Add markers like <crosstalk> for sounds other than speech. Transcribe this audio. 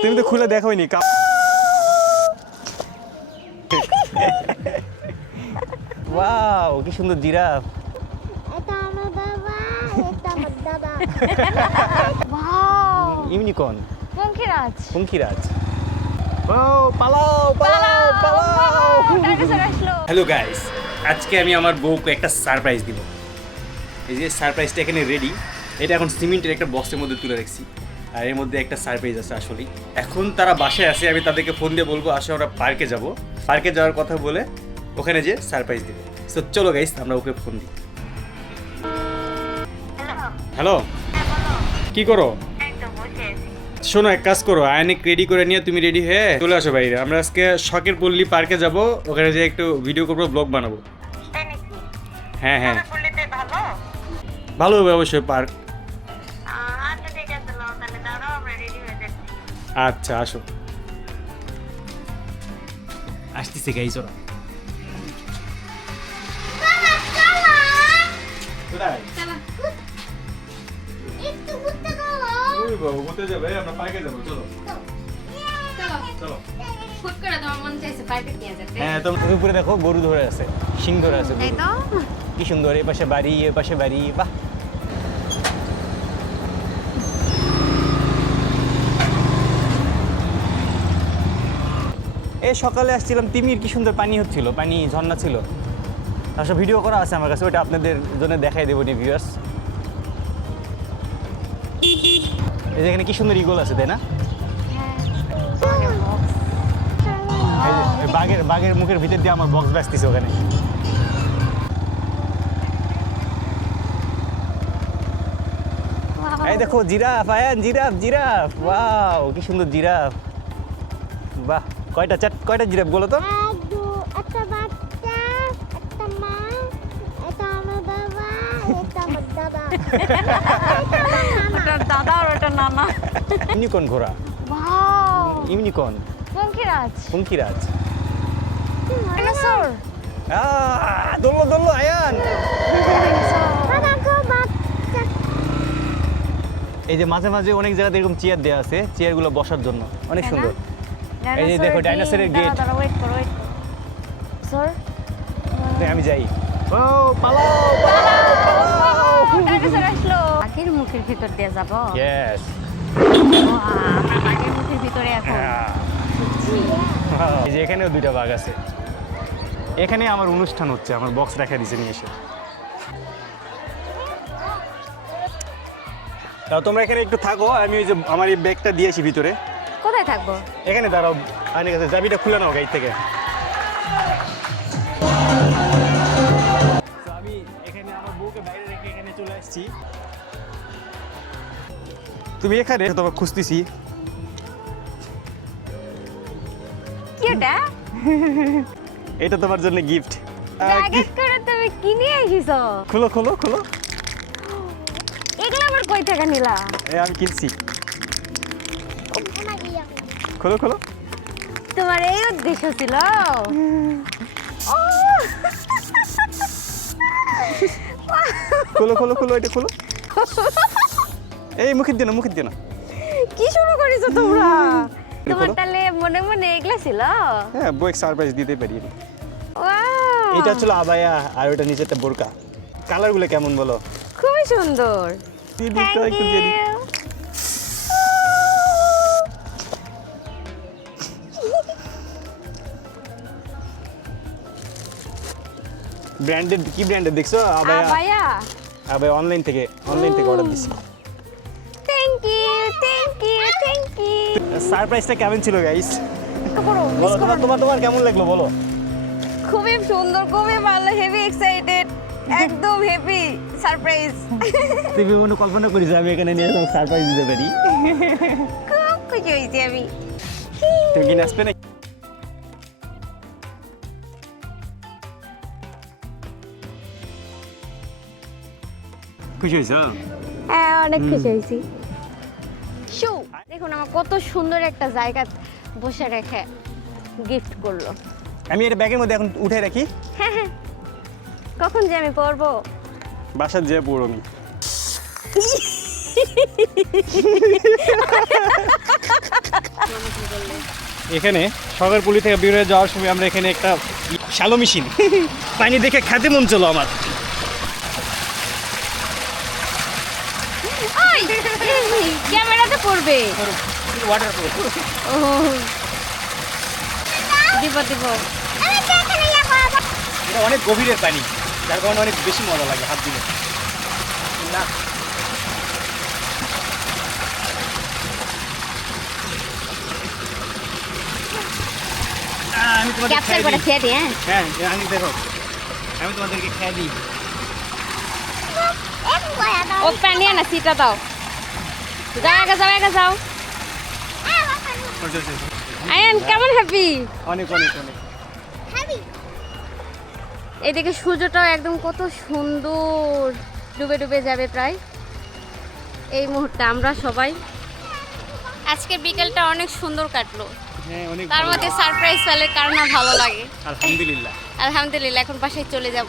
তুমি তো খুলে দেখোইনি কা ওয়াও কি সুন্দর জিরাফ। এটা আমার বাবা এটা আমার দাদা। <laughs> Wow unicorn. পঙ্খিরাজ। পঙ্খিরাজ। ও পালাও পালাও পালাও হ্যালো গাইস আজকে আমি আমার বউকে একটা সারপ্রাইজ দিব। এই যে সারপ্রাইজটা এখানে রেডি এটা এখন সিমেন্টের একটা বক্সের মধ্যে তুলে রাখছি। আর এর মধ্যে একটা সারপ্রাইজ আছে আসলেই। এখন তারা বাসায় আসে আমি তাদেরকে ফোন দিয়ে বলব আসে আমরা পার্কে যাব। পার্কে যাওয়ার কথা বলে ওখানে যে সারপ্রাইজ দেবে। সো চলো গাইস আমরা ওকে ফোন দিই। হ্যালো কি করো? শোনো এক কাজ করো আয়নিক রেডি করে নিয়ে তুমি রেডি হয়ে চলে আসো বাইরে। আমরা আজকে শখের পল্লী পার্কে যাব ওখানে যে একটু ভিডিও করব ব্লগ বানাবো। হ্যাঁ হ্যাঁ। ভালো? হবে অবশ্যই পার্ক আচ্ছা আসো। আসতেছে গাইস ওরা। যাবে? আমরা পার্কে যাব চলো। চলো। তোমার মন হ্যাঁ তো তুমি উপরে দেখো গরু ধরে আছে সিং ধরে আছে কি সুন্দর এ পাশে বাড়ি এ পাশে বাড়ি বাহ। এই সকালে আসছিলাম তিমির কি সুন্দর পানি হচ্ছিল পানি ঝর্ণা ছিল। আসলে ভিডিও করা আছে আমার কাছে ওটা আপনাদের জন্য দেখাই দেবো নি ভিউয়ার্স এই যে এখানে কি সুন্দর ইগল আছে তাই না? বাঘের বাঘের মুখের ভিতর দিয়ে আমার বক্স ব্যস্তিছে ওখানে। এই দেখো giraffe Ayan giraffe giraffe. Wow কি সুন্দর জিরাফ। বাহ। কয়টা চার কয়টা জিরাফ বলো তো? এক একটা বাচ্চা একটা মা এটা আমার বাবা এটা আমার দাদা ওটা দাদা আর ওটা নানা। ইউনিকর্ন ঘোড়া। ওয়াও। ইউনিকর্ন। পঙ্খিরাজ পঙ্কিরাজ। ডাইনোসর আহ, আয়ান। এই যে মাঝে মাঝে অনেক জায়গাতে এরকম চেয়ার দেওয়া আছে চেয়ারগুলো বসার জন্য। অনেক সুন্দর। এই যে দেখো, ডাইনোসরের। দাঁড়া ওয়েট করো ওয়েট আমি যাই। ও পালাও পালাও। পালাও ডাইনোসর আসলো। পাখির মুখের ভিতর দিয়ে যাব। ইয়েস আমরা পাখির মুখের ভিতরে এখন। এই যে এখানেও দুইটা বাঘ আছে। এখানে আমার অনুষ্ঠান হচ্ছে আমার বক্স রাখা দিয়েছে নিয়ে এসে। তাও তোমরা এখানে একটু থাকো আমি ওই যে আমার এই ব্যাগটা দিয়েছি ভিতরে। কোথায় থাকব? এখানে দাঁড়াও আইনের কাছে চাবিটা খুলে নাও গাড়ি থেকে। আমি এখানে আমার বউকে বাইরে রেখে এখানে চলে আসছি। তুমি এখানে তোমার খুঁজতেছি। কি ওটা এটা তোমার জন্য গিফট প্যাকেট করে তুমি কিনে এসেছ? খোলো খোলো খোলো। এগুলো আবার কই থেকে নিলা? এ আমি কিনছি। আমার খোলো খোলো। তোমার এই উদ্দেশ্য ছিল? খোলো খোলো খোলো এটা খোলো। এই মুখের দিয়ে না মুখের দিয়ে না। কি শুরু করেছ তোমরা? তোমার তাহলে মনে মনে এগুলা ছিল? হ্যাঁ বউ সারপ্রাইজ দিতে পারি! এটা ছিল আবায়া আর ওটা নিচেরটা বোরকা। কালারগুলো কেমন বলো? খুবই সুন্দর। ব্র্যান্ডেড কি ব্র্যান্ডেড দেখছ? আবায়া। আবায়া। আবায়া অনলাইন থেকে অনলাইন থেকে অর্ডার দিছি। Thank you thank you thank you সারপ্রাইজটা কেমন ছিল গাইস বলো তোমার তোমার তোমার কেমন লাগল বলো? খুবই সুন্দর খুবই ভালো হেভি এক্সাইটেড একদম হেভি সারপ্রাইজ তুমি মনে কল্পনা করিস আমি এখানে নিয়ে এরকম সারপ্রাইজ দিতে পারি। খুব খুশি হয়েছি আমি। তুমি কি নাচবে না খুশি হয়েছ? হ্যাঁ অনেক খুশি হয়েছি। শু দেখুন আমার কত সুন্দর একটা জায়গা বসে রেখে গিফট করল। আমি এটা ব্যাগের মধ্যে এখন উঠে রাখি। হ্যাঁ হ্যাঁ। কখন যে আমি পড়ব বাসার যে পড়ো আমি এখানে সকারপুলি থেকে বের হয়ে যাওয়ার সময় আমরা এখানে একটা শ্যালো মেশিন। পানি দেখে খেতে মন চলো আমার। ক্যামেরাতে পড়বে ওয়াটার ও দিব দিব। এটা অনেক গভীরের পানি যার কারণে অনেক বেশি মজা লাগে হাত দিলে না আমি তোমাদের ক্যাপচার খেয়ে করে দিই। খেয়ে হ্যাঁ হ্যাঁ আমি দেখো আমি তোমাদেরকে খেয়ে দিই। ও প্যান নিয়ে না সিটা দাও যাও একা যাও। একা যাও। আয়ান কেমন হ্যাপি অনেক অনেক অনেক। এদিকে সূর্যটাও একদম কত সুন্দর। ডুবে ডুবে যাবে প্রায়। এই মুহূর্তে আমরা সবাই। আজকে বিকেলটা অনেক সুন্দর কাটলো। হ্যাঁ তার মধ্যে সারপ্রাইজ পেলে কার না ভালো লাগে। আলহামদুলিল্লাহ। আলহামদুলিল্লাহ এখন বাসায় চলে যাব।